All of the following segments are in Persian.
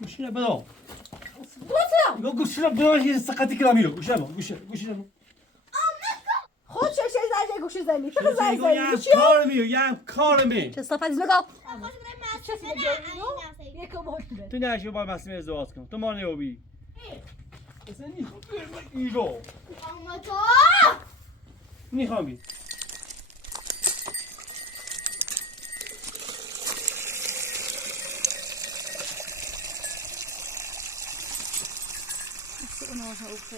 گوشی بده. گوشی بده یه سقطی کلامیو. گوشی بده. گوشی. خود چه زنگ گوشی زنی. تو زنگ زنی. یه کار می. چه صفتی بگو. تو نشی با مسئله ازدواج کن. تو ما نیابی. اصلا ایرو. اما تو میخوام بی. اونها اوکی.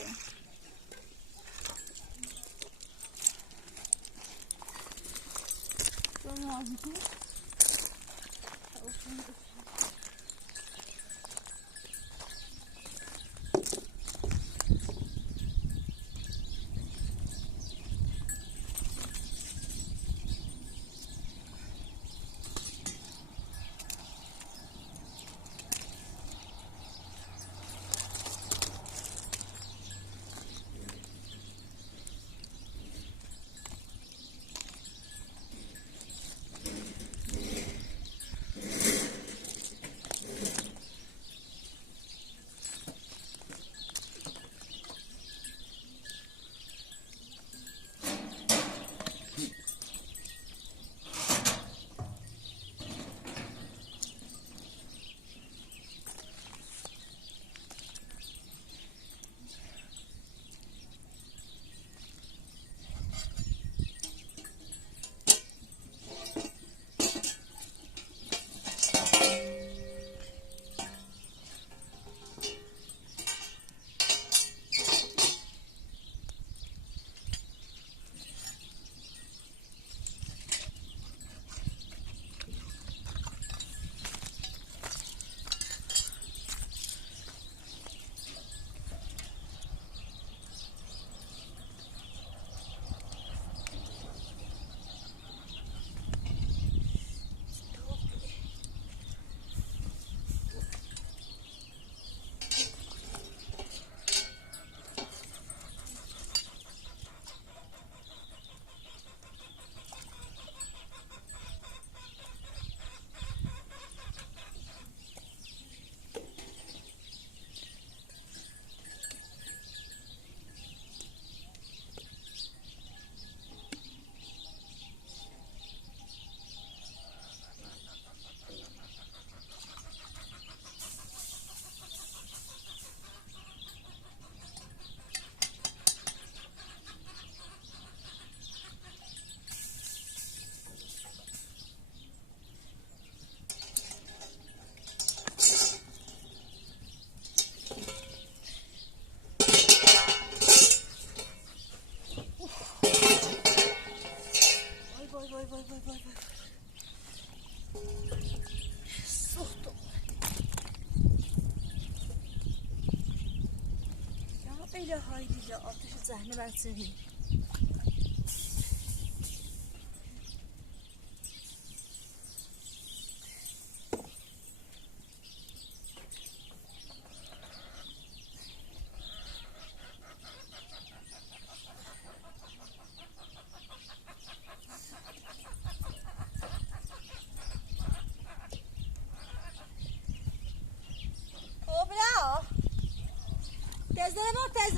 الهی دیگه آتش ذهن بچه‌ای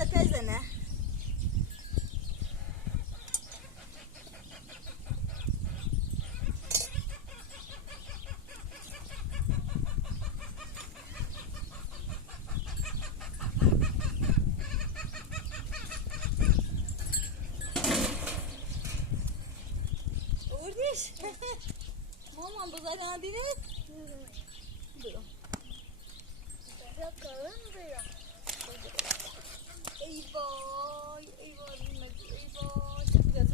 تزنه اوردیش مامان بزرگان دیدید برو ای وای ای وای ای وای چه کدره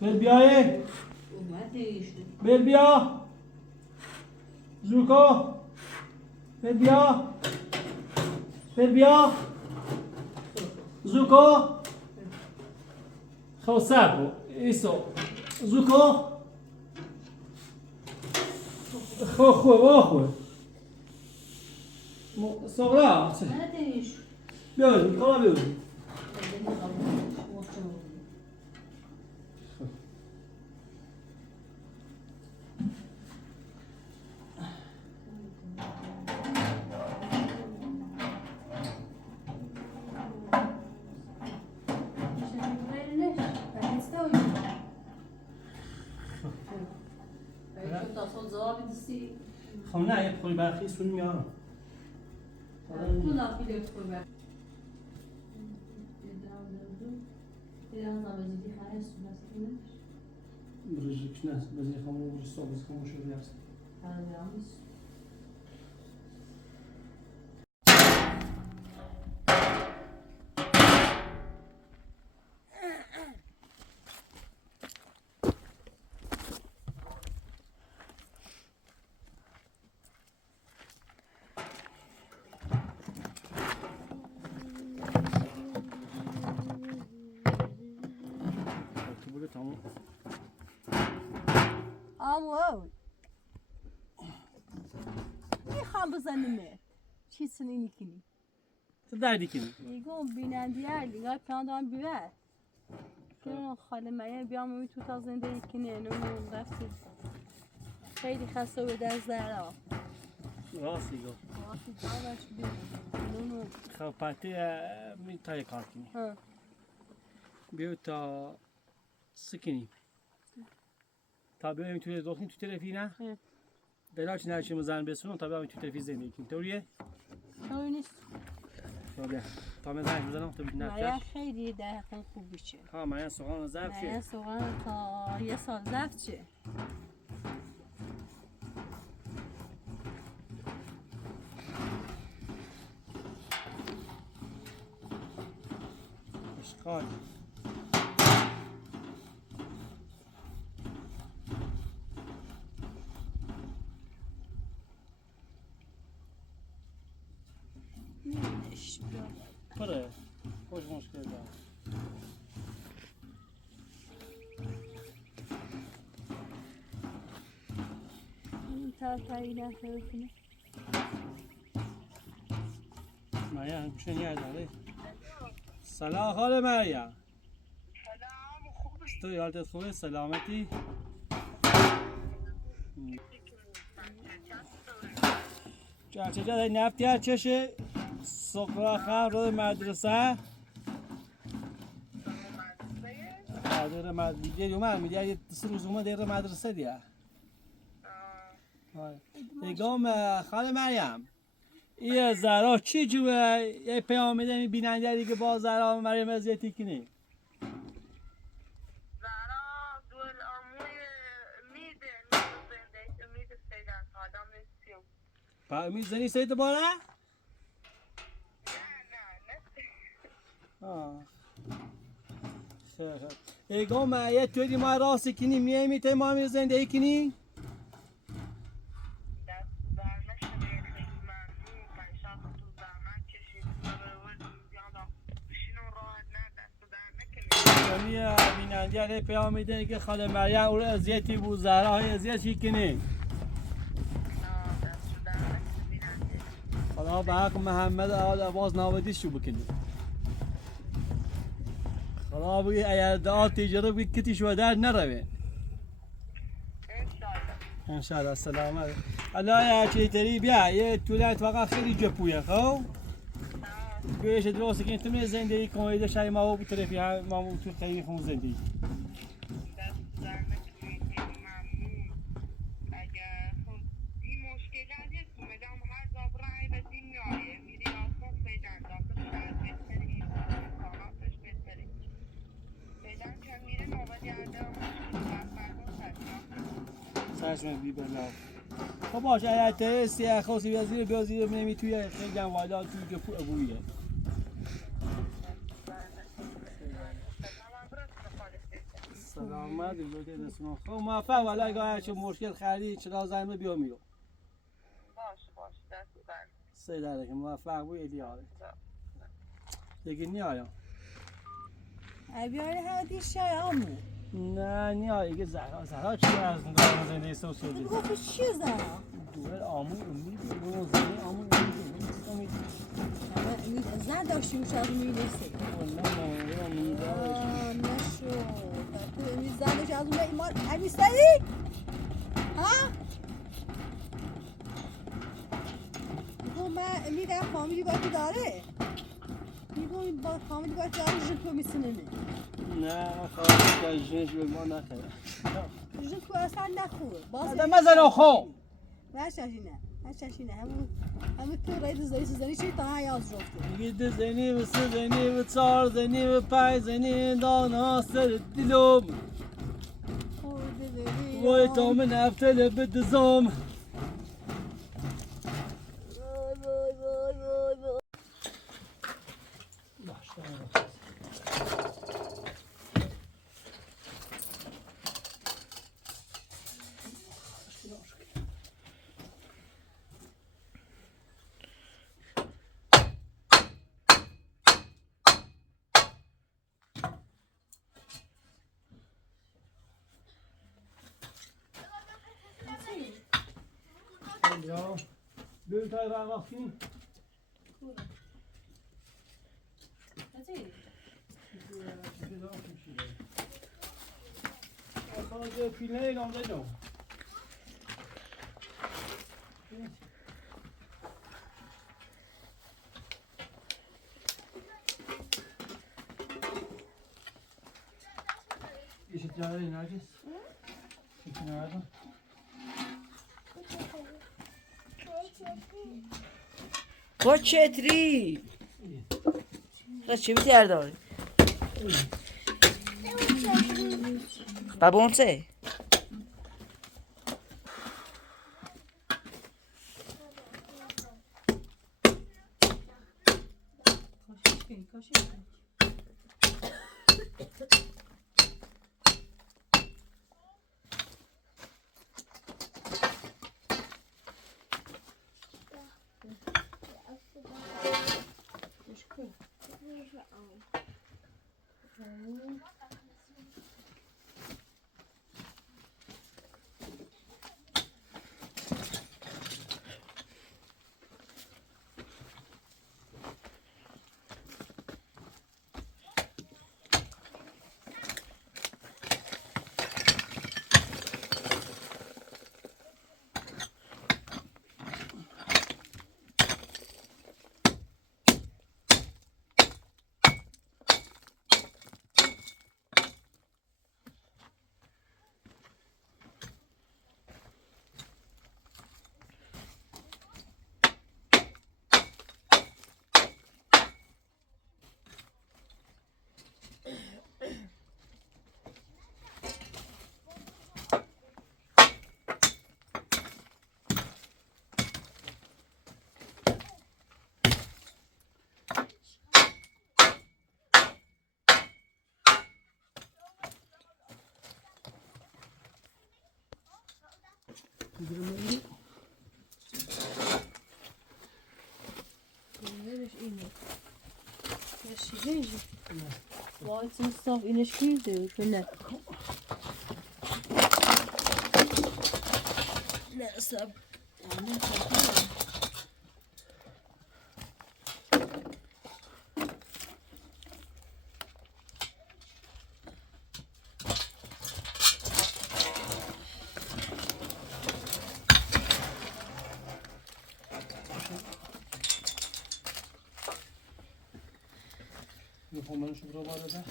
بل بیایه بل بیا زوکو بل بیا بل بیا زوکو خب سب ایسو زوکو خب خوب سغرا بیا کلا بیا خب نه یه پولی برخی سون میارم برجک نه بزنی خامو برج صابز خامو شده است tamam. Ama میخوام بزنمه چی سنینی کنی تو دردی کنی میگم بیننده هر دیگه پیان دارم بیوه که خاله مایه بیام امی تو تا زندگی کنی نمون رفتی خیلی خسته و در زهرا راستی گفت راستی دارش بیرون خب پتی می تایی کار کنی بیو تا سکنی تا بیایم توی دختین تو تلفی نه بلاش نرچه مزن بسونم تا بیایم تو تلفی زندگی کنی طوریه؟ طوری نیست تا مزنش بزنم تا بیت نفتش مایه خیلی دقیقا خوب بشه مایه سوغان ضبط شه مایه سوغان تا یه سال ضبط شه اشکال پره خوش مشکل دارم این تایی نفره کنه مریم گوشه نیه داره سلام خاله مریم سلام خوبی تو حالت خوبه سلامتی چه جا نفتی هر چشه سقرا خم رو مدرسه داره مدرسه اومد میگه یه 3 روز اومد در مدرسه دیگه نگام خاله مریم یه زرا چی جوه یه پیام میده می بیننده دیگه با زرا مریم ازیتی کنی زهرا دول آموی میده زنده میده سیدن آدم نیستیم پا امید زنی سید باره؟ نه نگام یه توی ما راستی کنی میای میتای ما می زنده کنی؟ دست در نشده خیلی ممنون پنشان تو زحمت کشید یادم بشینو راحت نه دست در نکنید یعنی بیننده یه پیام میده که خاله مریم او رو اذیتی بود زهرا های اذیتی کنی دست در نکنید بیننده خدا به حق محمد آل عباس ناودیش شو بکنی خدا بگی اگر دعا تجربه بگی کتی شو در نروه انشاءالله سلامت الله یه چی تری بیا یه طولت فقط خیلی جپویه خب بیایش درسته که انتو می زندگی کنید ده شای ما بود طرفی ما بود تو خیلی خون زندگی دست در نکنید ممنون اگر این مشکل هست مدام هر زاب رای بدین میایه میری آسان فیدن داخل شهر بهتری کاناتش بهتری فیدن که میره نوبتی عده مشکل سرشون بی بلا خب باشه اگر ترسی خواستی بیا زیر نمی توی خیلی هم والا توی جپو ابویه سلامت روزی دستمون خب موفق ولی اگه چه مشکل خرید چرا زنگ بیا میرو باش دست بزن سه داره که موفق بود ایدیاله دیگه نیایم بیاری هادی شایمو نه نیایی که زهرا چی از دوران زندگی سوسیالی گفت چی زنم دوره آمون امیدی دوران زندگی آمون امیدی زن داشتی میشه از میرسه نشو تو امید زن داشتی از اون ایمان همیستایی؟ ها؟ میگو من میگم فامیلی باید داره میگو با فامیلی باید داره جنکو میسینه نه خواهد که جنش به ما نخیره جنکو اصلا نخور آدم مزن خو نشاشینه همون تو راید زنی چی تا های از رفته گید زنی و سه زنی و چار زنی و پنج زنی دانا سر دلوم وای تا من افتل بدزام Ja, wil hij daar wat zien? Wat zie je? Ik ga je dan dit doen. Is het daar in huis? Is het naar huis? کوچتری چی بیتر داری؟ بابا اون چه؟ Vay saf ilişkiydi şöyle. Ne saf. میخوام من شو بارده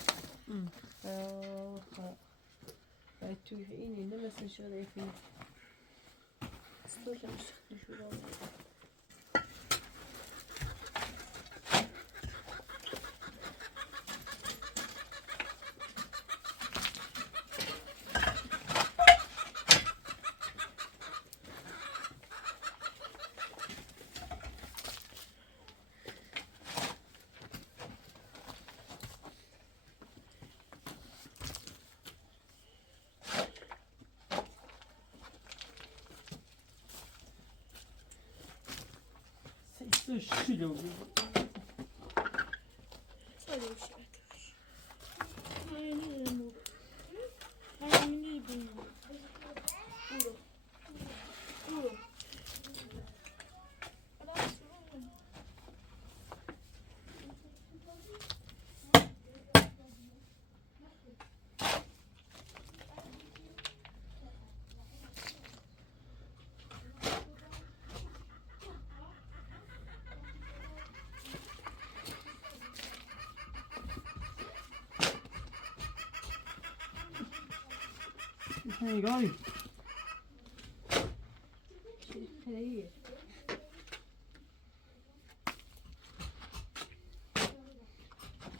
باید توی اینی نمیسن شده ایفی استوشم شده شیلو نگاهی خیلی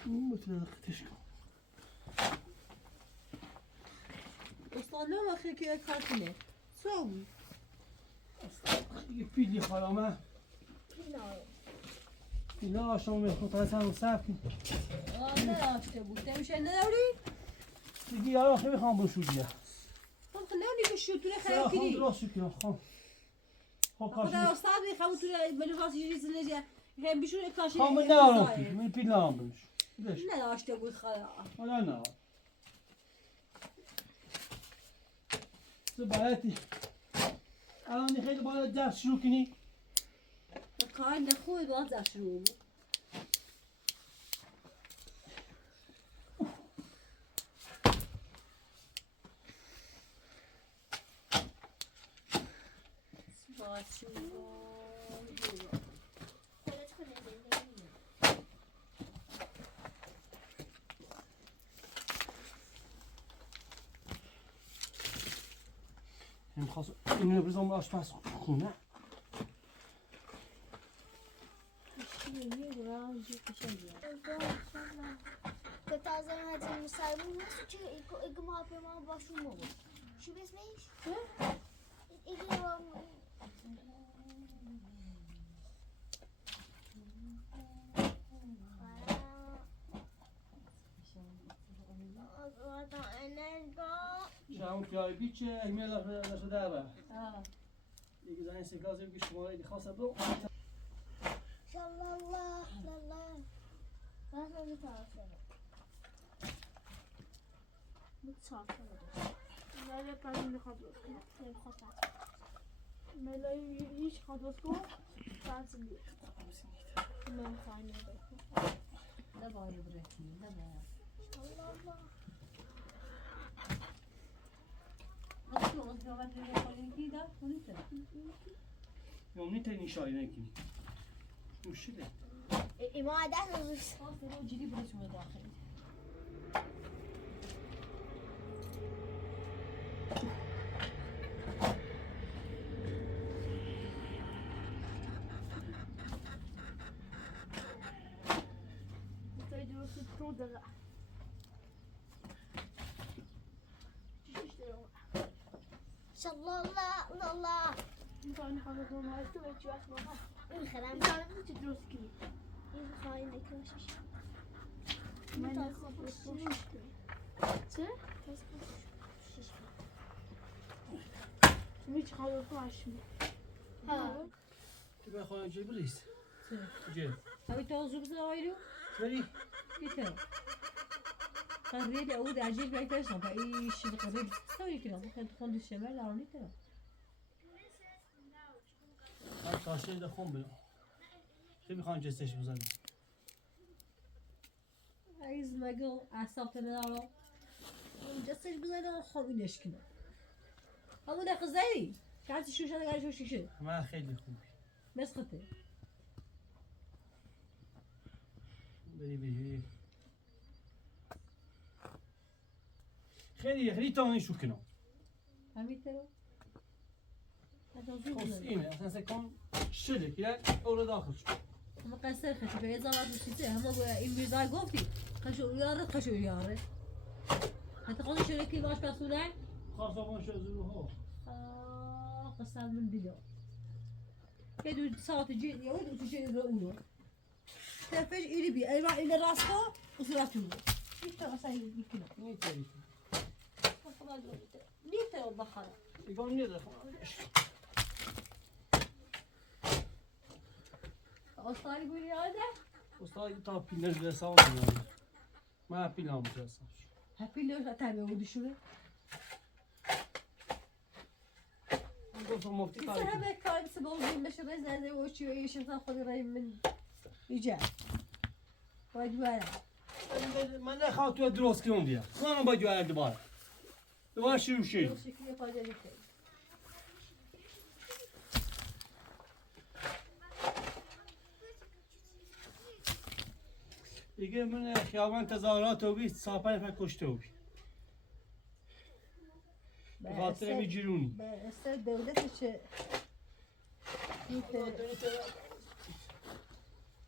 میتونه قطعش کن استاد نه وقتی که کار کنه سو یه پیلی خالامه پیلا شما میخواد سر و صف کن نداشته بود نمیشه نداری؟ دیگه یارا خیلی خواهم بشودیه خب نمیدونی که شوتونه خیلی خیلی کری درست شکرم خب خدا استاد میخوام تو ولی خاصی چیزی نجا هم بیشون کاشی خب من نارم پیل من پیل نارم بمش نداشته بود خدا حالا نه تو بایدی الان خیلی باید درس شروع کنی کار نخوی باز در شروع بود میخواست اینو بزنم آشپز خونه که تازه هزینه مسلمون نیست چه ایک مهاجما باشون بود شو اسمش؟ ایک شما پیای بیچه ایمیل نشده داره دیگه زنی سکازه بگی شما ایدی خواسته برو الله الله بس من تاسه ملای پنیر میخواد درست کنم ملای هیچ خواد درست کنم فرض میگه من خواهی نده نبایی برکی نبایی الله نخواه از بیامد روی خواهی دیده کنیده یوم نیت این شایی نکنی مشکله ما عدد روز خواسته رو جدی برسونه داخلی میخوای درست تو دقیقه چیش دقیقه الله الله میخوای نخواه کنم های تو بچی وقت بابا میخرم میخوای چی درست کنی این خواهی نکنشش من نخواه درست کنم چه؟ شش هیچ خواه درست کنم هشمی ها تو به خواهی جای بریز جای همی تازو بزن آیرو بری بیتر قرية داود عجيب ما يتسمع بأي شيء قريب تسوي كده ممكن تكون الشمال أو نيتها هر کاشه ده خون بلو خیلی خواهی جستش بزنی عايز ما جو عصابت نارو جسش بزنه خامينش كده همو ده خزاي كانت شو شو قاعد شو شو همه خیلی خوبی مسخته بری خیلی تانی شو کنم همین ترو هذا زود خب بزنه اینه اصلا سکن شده که اول داخل شد هم قصر خشي بيا زارات وشيته هم إن بيزاي قوتي خشوا يارد خشوا يارد حتى قصدي شريكي باش بسوناي خاصه اون شزرو ها قصر من دلو كدو ساعة جيت يود وتجي رؤيو تفج إلي بي أي راح إلى راسه وصلته يشتغل ساي يمكنه نیتری ليه توضح هذا ایگان نیده Ostali bu yerde. Usta ta pilleri bile sağ olsun yani. Ben pil almışız. Hep biliyoruz tabii o düşürü. Gofta mofti Biz tarih. hemen kalbisi bol 25 lira zerde o uçuyor yaşımdan koyarayım ben. Rica. Vay güzel. من نخواه تو درست کنم بیا خانم با جوهر دوباره شروع شد Bu şekilde yapacağız. دیگه من خیابان تظاهرات و بیست ساپه نفر کشته و به خاطر می جیرونی Ben eser devlet içi.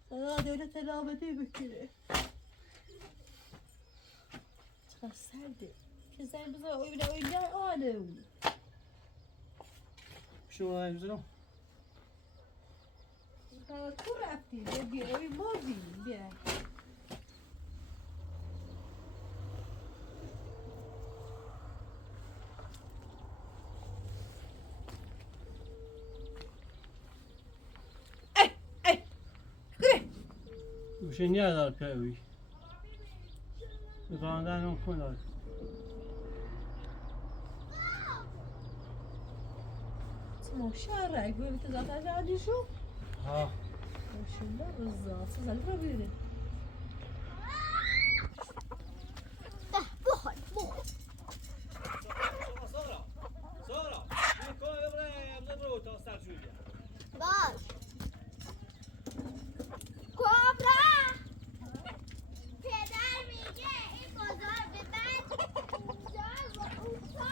Sana devlet elameti bükülü. Çıkar serdi. Kızlar bize öyle oynar alem. شما نمیزنم Daha kur yaptı. Bir oyun bozdu. Bir. گوشه نیه دار پیوی راندن هم کن دار Moşarra. Böyle bir zaten geldi şu. ها Şimdi rızasız Ali böyle. سارا این کار ببره امضا برو تا سر شوید باش کبرا پدر میگه این بازار به بعد اونجا و اونجا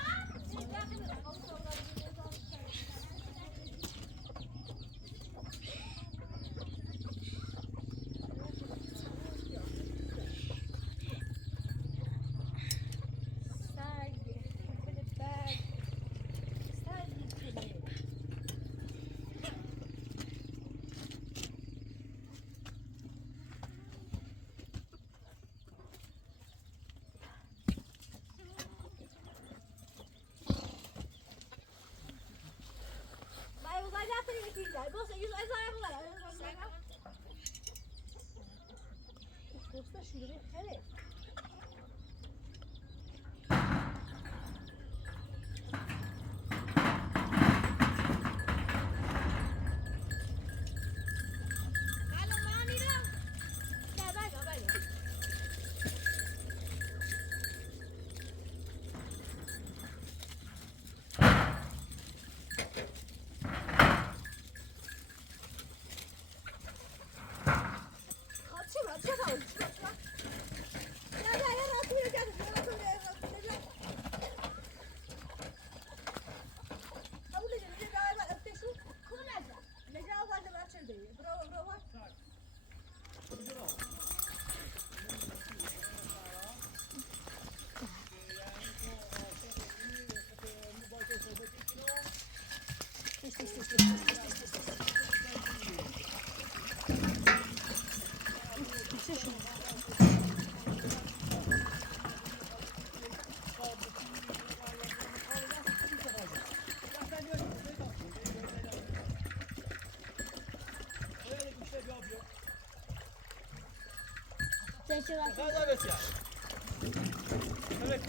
هذا بس يعني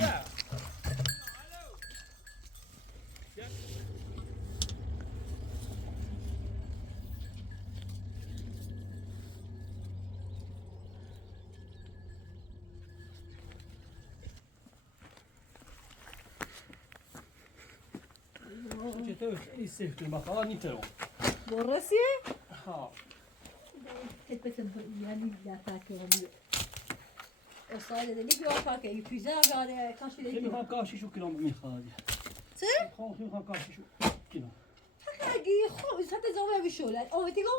هذا چطور خیلی سیف کنیم بخواه نیترون Borrasiye? ها Tepesi yani yatak olmuyor. O sayede ne bir ortak ya güzel gari kaç lira خیلی ki. میخوام کاشی شو کنم میخواد Sen? خیلی میخوام کاشی شو کنم Hangi خو zaten zaman bir şey olan. O bitigo.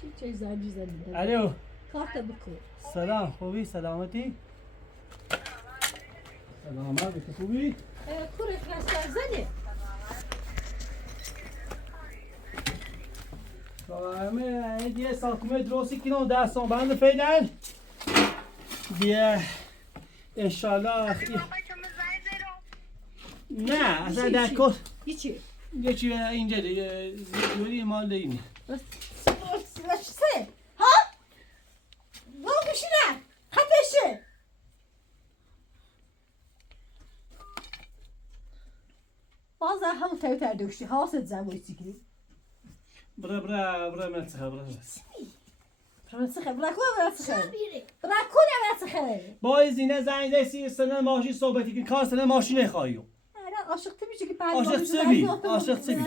Çiçeği güzel. الو کارت بکن. سلام خوبی سلامتی؟ سلامت خوبی؟ کورت رستر زنه. همه دیگه ساکومه درستی کنم دستان بند فعلا دیگه انشالله نه اصلا در کل هیچی. یه چی اینجا دیگه زیادی مال اینه سه. ها؟ نه بشینه. خفشه. باز همون تر دوشتی. حواست زمانی سیگی. برا ملتخه برا برا با زینه زنگ دستی سنه ماشین صحبتی که کار سنه ماشین نخواهیو عاشق میشه که عاشق سبی عاشق سبی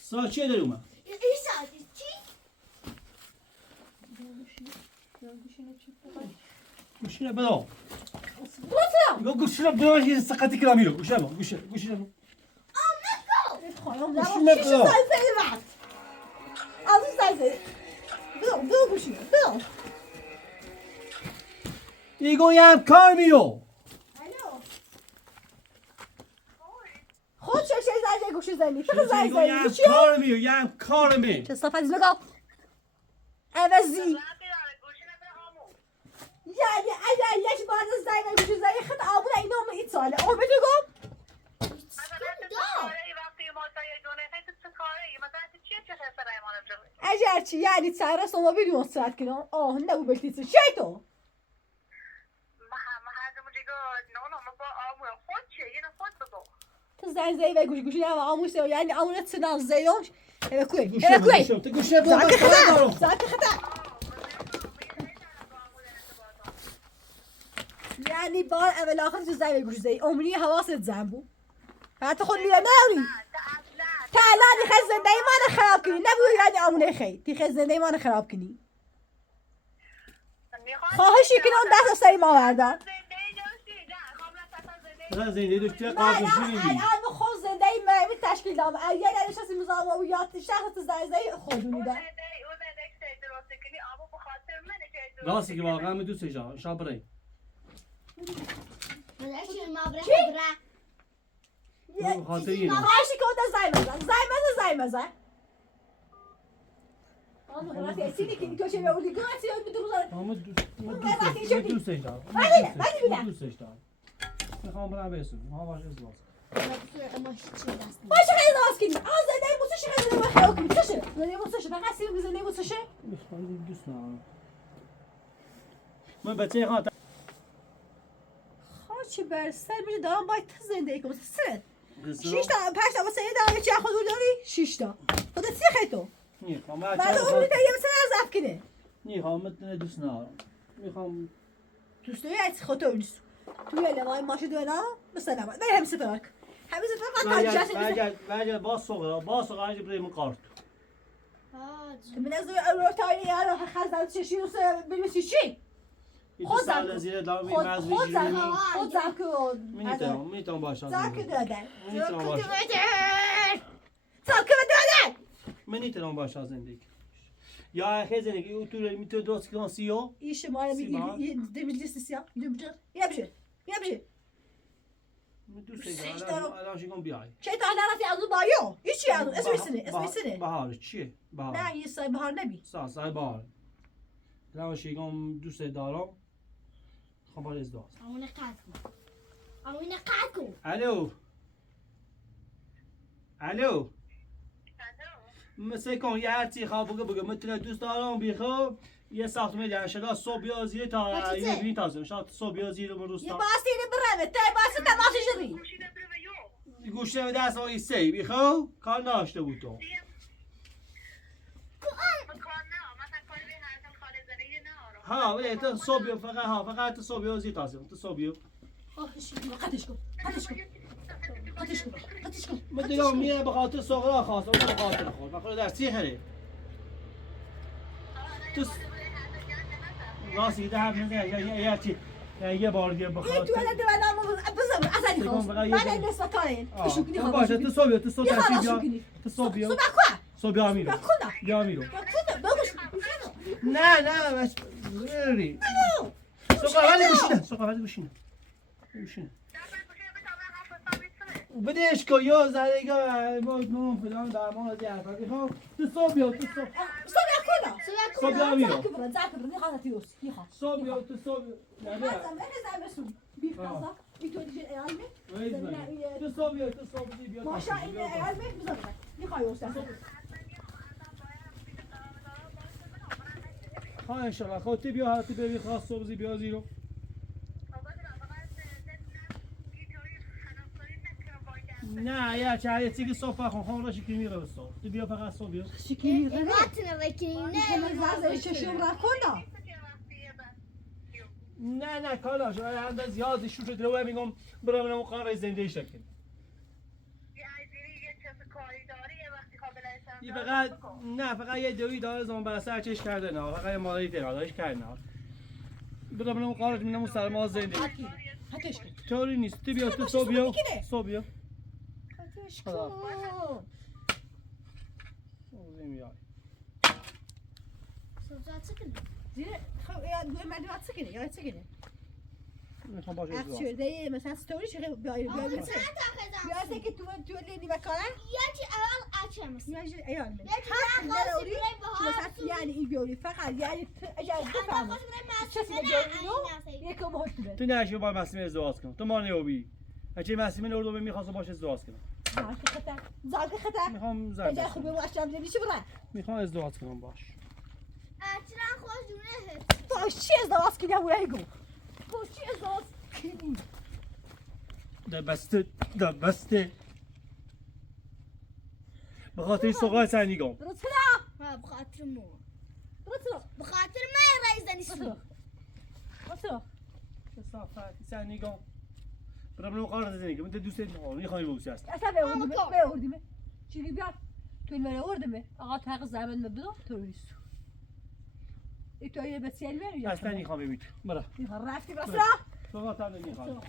ساعت چیه در اومد؟ گوشینه بدام گوشینه بدام یه سقطی که رامیرو گوشینه بدام گوشینه بدام ایگو یم کار میو خود چه زنگ گوشی زنی فقط زنگ یم زنی کار میو یم کار می چه صفت از بگم عوضی یعنی اگر یک بار از زنگ گوشی زنی خط آبون اینا هم این ساله او بگم اگر چی یعنی سر شما بیرون ساعت کنم نبود بلتیس چی تو تو زنگ زنی و گوشی یا آموزه یعنی آموزه سنان زیادش کوی گوشینه بدام زاک خطا یعنی بار اول آخر تو زنگ گوشی زنی عمری حواست زنبو حتی خود میره ناری تا الان دیگه زنده من خراب کنی نبود یعنی آمونه خی دیگه زنده من خراب کنی خواهشی کنم دست سری ما بردار زنده دکتر قابل شدی الان خود زنده مرمی تشکیل دام اگر نشستی مزاحم و یاد شهر تو زنده خودونی ده راستی که واقعا من دوستش دارم شب برای خاطر اینه خواهشی کنم دست زنگ مزن آمو سینی که تو چه می‌اودی گاتی من دوستش دارم دوستش دارم میخوام برم برسونم ما باش ازدواج باشه خیلی داست کنی زنده موسیقی خیلی داره خیلی کنی چشه زنده موسیقی فقط سیم زنده موسیقی میخوام دوست ندارم من بچه خواهم چی بر سر میشه دارم باید تا زندگی کنم سه 6 تا 5 تا واسه این دارم چه خود داری 6 تا خودت سی خیتو میخوام بعد اون میگه یه مثلا از اف کنه میخوام متن دوست ندارم میخوام دوست داری از خودت نیست تو یه لوای ماشو دونا مثلا من هم سفرک همین سفرک واجد باز صغرا عجب بریم قارت تو من از اون تایی یارو خزان چشی رو بنویسی چی خود زن زیر دارم این مزوی جیرونی خود زن کن میتونم باشم زن کن دادن میتونم باشم من میتونم باشم زندگی یا خیلی زندگی او تو میتونه درست کنم سیو ایش ما دمیلیست سیا یه بشه من دوست دارم الان شیگم بیای چه تا الان رفتی از اون بایو ایشی از اون اسمش سنه بهار چیه بهار نه یه سای بهار نبی سای بهار الان شیگم دوست دارم خبر ازدواج امونه قد کن الو مثل کن یه هرچی خواه بگه میتونه دوست دارم بیخواه یه ساختمه دیگه شده صبح یا زیر تا یه بینی تازه شاید صبح یا زیر من روستا یه باسی اینه برمه تای باسی تماشا جری گوشه به دست آقای سی بیخواه کار ناشته بود تو ها ولی تو صبح فقط تو صبح یا زیر تازه تو صبح یا قدش کن من دیگه میره به خاطر صغرا خواست اون به خاطر خود بخاطر در سیحره تو راستی ده هم نزه یه بار دیگه به خاطر تو الان بزن ازنی خواست من نصف کارین باشه تو صبح تشریف بیا تو صبح بیا صبح کن صبح بیا میرو بیا میرو نه بس بری سوقا ولی گوشینه بدهش که یا زدگاه ما فلان درمان از یه حرفا میخوام تو صبح بیا تو صبح صبح صبح بیا زاكر نخاطر تيوس يخاف صبح بیا تو صبح هذا ما هذا مسؤول بيخاف يتودي جي ايالمي تو صبح بیا تو صبح بیا ما شاء الله ايالمي بزرق يخايوس خواه انشالله خواه تی بیا هاتی بری خواه صبح بیا زیرو نه یا چه چیزی صبح خون را شکلی میره صبح تو بیا فقط صبح بیا شكلي راتنا وكينا هذا الشيء راكونا نه کالا شو انداز زیاد شو شد رو میگم برام اون قرار زنده شکل فقط یه دوی داره زمان برای سر چش کرده نه فقط یه مالایی تقادرش کرده نه برام اون قرار میگم سرما زنده هاتش طوری نیست تو بیا تو صبح بیا صبح بیا هاتش زين خو يا دول ما دوات سكنه يا سكنه میخوام باشه اكشن زي مثلا ستوري شغل بيا يا سكت تو اللي مكانه يجي اول اتشمس يجي ايام يجي خاصي بس يعني يبيولي فقط يعني اجا دفعه يكو باش تو نشو با مسلم ازدواج کن تو ما نیوبی اگه مسلم اردو میخواست باشه ازدواج کنم زالك خطا میخوام اجا زن خوبه واشام زي شو برا میخوام ازدواج کنم باش اتشرا خوش دونه باش چی ازدواج کنی ولا يقو باش چی ازدواج کنی ده بسته بخاطر سوقای سنیگم رسلا ما بخاطر مو رسلا بخاطر ما رئيس نسمي رسلا صافت سنیگم برام اون قرار زنیگم انت دوست نداری میخوای بوسی است اصلا بيوردي چی بیا تو المال اوردمه آقا تاق زمان مبدا توریست تو یه بسیاری میاری اصلا میخوام ببینم برا رفتی بس سوقا تا نمیخوام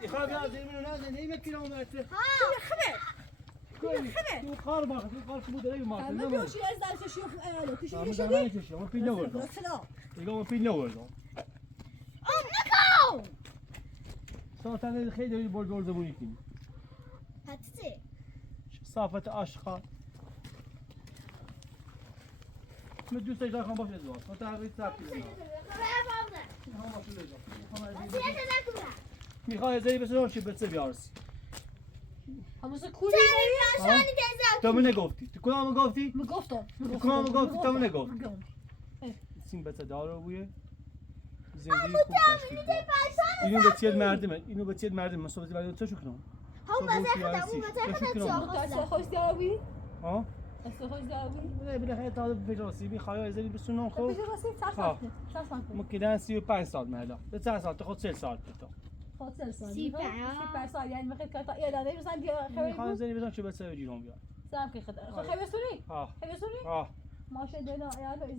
میخوام بیا زمینو نه نیم کیلومتر خبر تو قار باخ تو قار بود داری ما ما بیوش از دست شوف اله تو شو شدی ما پیل نورد دیگه پیل نورد نکو ساعتن خیلی داری بول زبونی کنی هاتي صافت اشخاص من دوست دارم باشه ازدواج ما تعریف ساعتی میخوای ازایی بسه چی بچه بیارسی هموز کولی تو من نگفتی تو کدام گفتی میگفتم تو من نگفتی سین بچه داره بویه زندگی خوب تشکیل داد اینو به چیت مردمه من صحبتی برای تو شو کنم هم خوش داری ها خوش داری بالاخره تا بجاسی میخوای ازایی بسونم خب ممکنه 35 سال مهلا به چند سال تو خود 40 سال تو خود 40 سال یعنی میخواد که تا اداره بزن بیا خیلی میخوام زنی بزنم چه بسه جیرون بیار سلام که خدا خیلی بسونی ها خیلی بسونی ها ماشه دینا یاد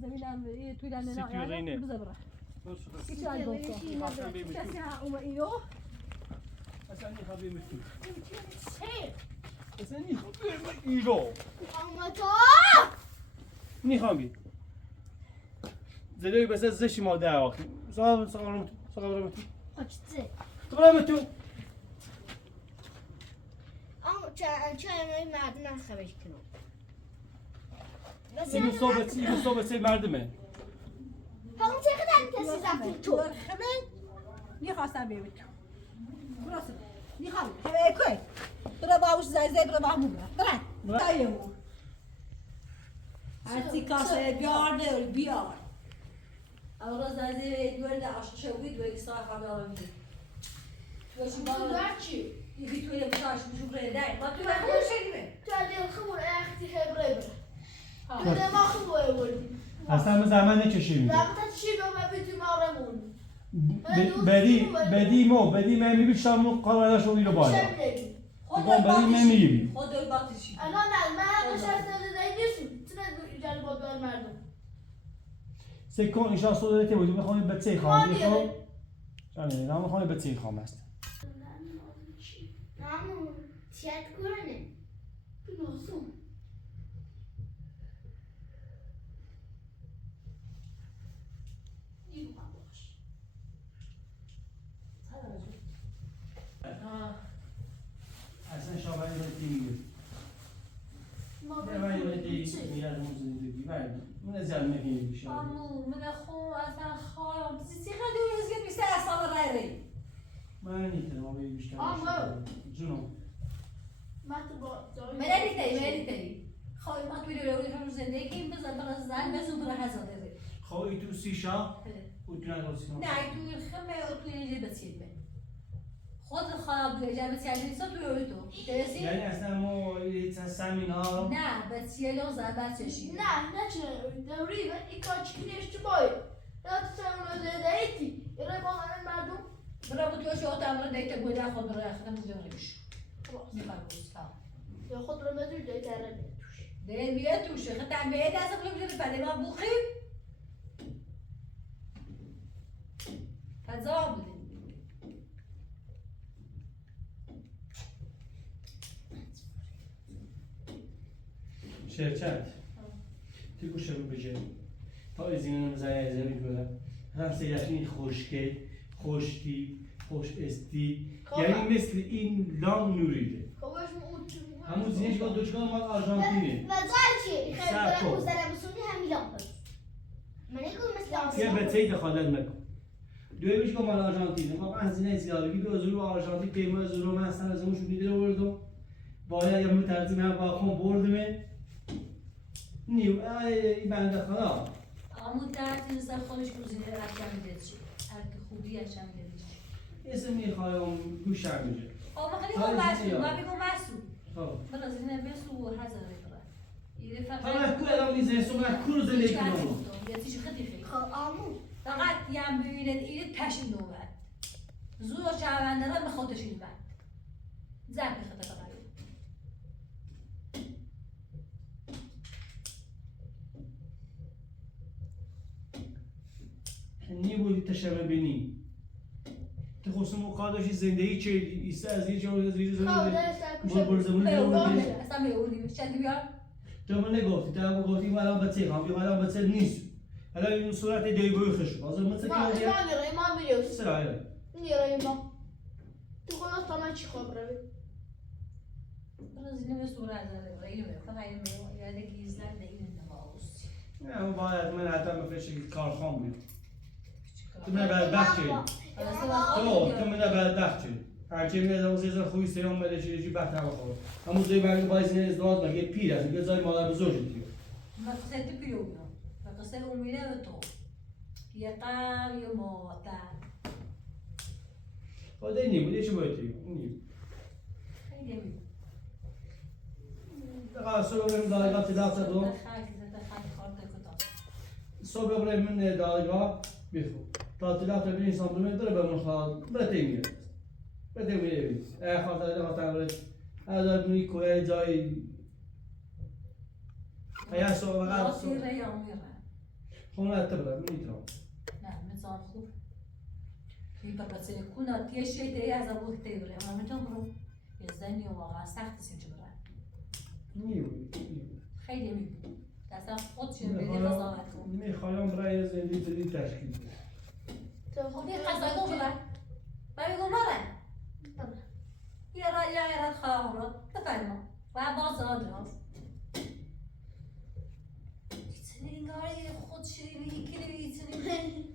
زمینم توی دندنا سیکورینه بزبره هیچ حال گفتم کسی ها اومد اینو اصلا میخوام میتونی اصلا میخوام ایرو اما تو میخوام بی زدی بس زشی ماده آخی صاحب اچته تو اما چه من معدن خبش کنم اینو صحبت مردمه هم چه قدر کسی زفت تو خمن میخواستم ببینم براسه میخوام خمن کوی برا باوش زایزه برا بامون برا دایمون هرچی کاسه بیار اول زایزه دوره عاشق بود دوره ساعت خبر میدی توشی چی؟ یکی توی بساش بجوره دای ما تو تو علی خمر اختی خبره تو ده ما خبره بودی اصلا زمان نکشیم زمان چی به ما بیتی مارمون بدی من میبیشم قرارش رو اینو باید بدی من میبی خودت باتیشی الان من نشسته دیگه چه جلب بود مردم سکون اینجا صدورتی بود میخوام بچه خواهم میخوام نه میخوام بچه خواهم است نامو تیات کنه بنوسم من زیاد میگیم بیشتر. آمو من خو اصلا خواهم چیزی خیلی روزی بیشتر از سال رایی. من نیتم بیشتر. جونم. ملیتی. خواهی ما توی رو زندگی بزن برای زن بزن برای هزاره. خواهی تو سیشا و دنیا روسینا. نه توی خمه و توی اینجا بسید به. خود خواب دیگه جمع سیالی نیست توی تو. درستی؟ یعنی اصلا ما یه سمینار. نه بسیاری از زبان چشی. نه چه دوری و این کار چیکیش تو باید. نه تو سر زندگی. یه با همه مردم. برای بود توش اوت امر دیت بوده خود برای خودم بودم نمیش. میخوام بسیار. یا خود رو مدرید دیت رنگ توش. بیاد توش. خدام بیاد از اون بیاد برای ما بخیر. فضا بودیم. شرکت تی گوشه رو بجه تا از این نمزای زمین بوده هم سیرشنی خوشگل خوشتی خوش استی یعنی مثل این لام نوریده همون زینش که دوچگاه مال آرژانتینه و زایچی خیلی برای موزره بسونی همین لام بس من یکم مثل یه بچه دخالت نکن دویمیش که مال آرژانتینه ما هزینه زیادگی به حضور آرژانتین پیما از رو من اصلا از اونشون میدره بردم باید یه ترزیم هم با خون بردمه نیو این بنده خدا آمون درد این زن خودش روزینه رفتن میده چی هرک خوبی هشم میده چی اسم میخوایم گوشم میشه آما خیلی با مسئول ما بگو مسئول من از این بسو و هزاره برای حالا کو الان میزه سو من کو رو زندگی کنم یه چیزی خیلی خیلی آمون فقط یم ببینید این پشیم نومد زور شهرونده را به خودش این بند زن بخطه فقط نی بودی تشبه بینی تخصص مقادشی زندگی چه ایسته از یه جایی از یه جایی بر زمانی بیاوردی اصلا بیاوردی چندی بیار تو من نگفتی تو گفتی من الان بچه خواهم بیام الان بچه نیست الان این صورت دیگه بوی خشم از مثل که ما میریوس سرایه میریوس ما تو خودت تا من چی خواب روی برای زینه به صورت زده برای اینو فقط اینو یاده گیزلن ده این نماوستی نه اون باید من حتی مفرشه که کارخان بیام تو من بدبخت شدی تو من بدبخت شدی هرچی من از اون خوبی سیام بده چیزی بهتر بخور همون زوی برای باید زینه ازدواج مگه پیر است یه زای مادر بزرگ دیگه مقصد پیونا مقصد امیده به تو یه قم یه مادر خدا نیم یه چی باید نیم خیلی نمید دقیقا صبح بریم دایگاه تلاف دادم صبح بریم من دایگاه بیخو تا تلاف بین انسان دومه داره به من خواهد برای میره برای میره بید خاطر برای از بینی کوه جای ایا صبح وقت سیره یا میره خونه اتبرا میترام نه مثال خوب این بچه کنا تیشه تی از ابو تیبره اما میتونم برو یه زنی و واقعا سخت سیم چه برای خیلی میبود دستم خودشون بیدی قضاوت کن میخوایم برای زندگی جدید تشکیل بدیم خودی قضاوت کن برای بگو مره یه رای خواهم رو بفرما و باز آدراز نگاری خود شیرینی که نمیتونی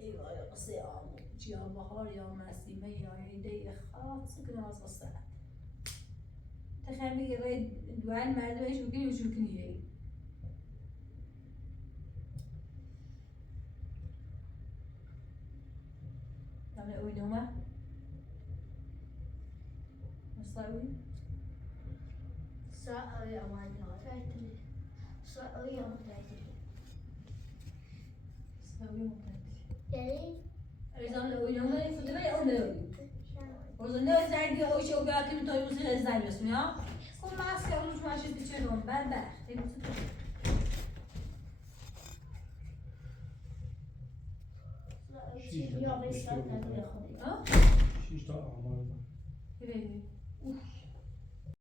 ای وای قصه آمون یا بهار یا مسیمه یا ایده خاص کنه از قصه تخیل میگه باید دوان مردمش بکنی و شکنیه نمه اویدومه مصاوی سأوي أمان تايتلي سأوي أمان تايتلي مصاوی مقدس يعني ایزان اویدومه فتوه یا اونه وزن نه زنگی اویش او بیاکی می توی موسیقی زنگ بسونی ها کن ماسک اونوش ماشید بیچه دون بدبخت شیش تا آمار